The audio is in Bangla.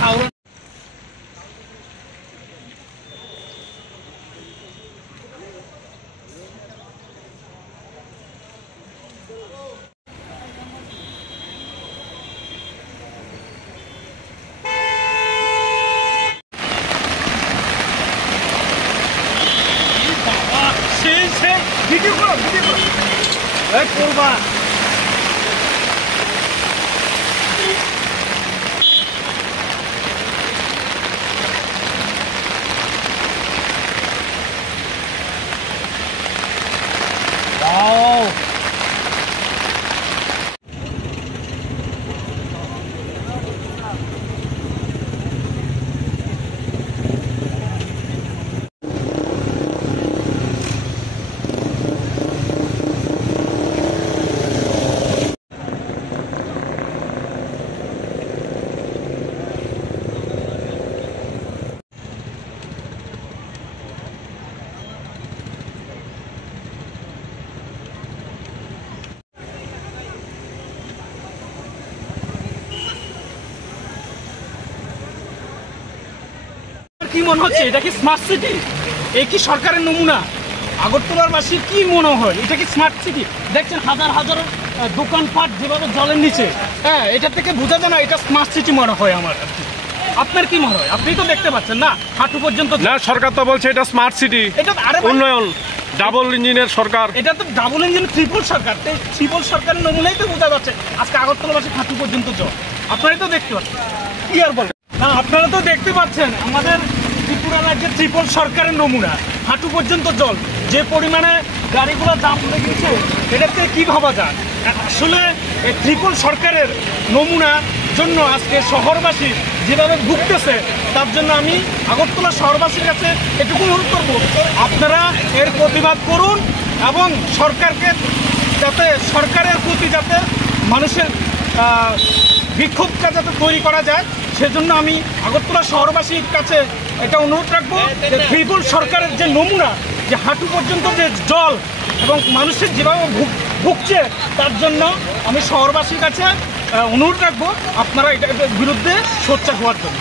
হাওড়া ভিডিও করো করবা কি মনে হচ্ছে এটা কি স্মার্ট সিটি? এই কি সরকারের নমুনা? আগরতলার বাসীর কি মনে হয় এটা কি স্মার্ট সিটি? দেখছেন হাজার হাজার দোকানপাট যেভাবে জলের নিচে, হ্যাঁ, এটা থেকে বোঝা যায় না এটা স্মার্ট সিটি মনে হয় আমার। আপনার কি মনে হয়? আপনি তো দেখতে পাচ্ছেন না হাঁটু পর্যন্ত। না, সরকার তো বলছে এটা স্মার্ট সিটি, এটা উন্নয়ন, ডাবল ইঞ্জিনের সরকার। এটা তো ডাবল ইঞ্জিন ট্রিপল সরকার। ট্রিপল সরকারের নমুনাই তো বোঝা যাচ্ছে আজকে আগরতলাবাসী হাঁটু পর্যন্ত জল। আপনারাই তো দেখতে পাচ্ছেন, কি আর বলেন না, আপনারা তো দেখতে পাচ্ছেন আমাদের ত্রিপুরা রাজ্যের ট্রিপল সরকারের নমুনা, হাঁটু পর্যন্ত জল। যে পরিমাণে গাড়িগুলো জাম লেগেছে এটাতে কি ভাবা যায়? আসলে এই ট্রিপল সরকারের নমুনা জন্য আজকে শহরবাসী যেভাবে ভুগতেছে তার জন্য আমি আগরতলা শহরবাসীর কাছে এটুকু অনুরোধ করবো, আপনারা এর প্রতিবাদ করুন এবং সরকারকে যাতে সরকারের প্রতি যাতে মানুষের বিক্ষোভটা যাতে তৈরি করা যায় সেজন্য আমি আগরতলা শহরবাসীর কাছে এটা অনুরোধ রাখবো যে ট্রিপল সরকারের যে নমুনা, যে হাঁটু পর্যন্ত যে জল এবং মানুষের যেভাবে ভুগছে তার জন্য আমি শহরবাসীর কাছে অনুরোধ রাখবো আপনারা এটার বিরুদ্ধে সোচ্চার হওয়ার জন্য।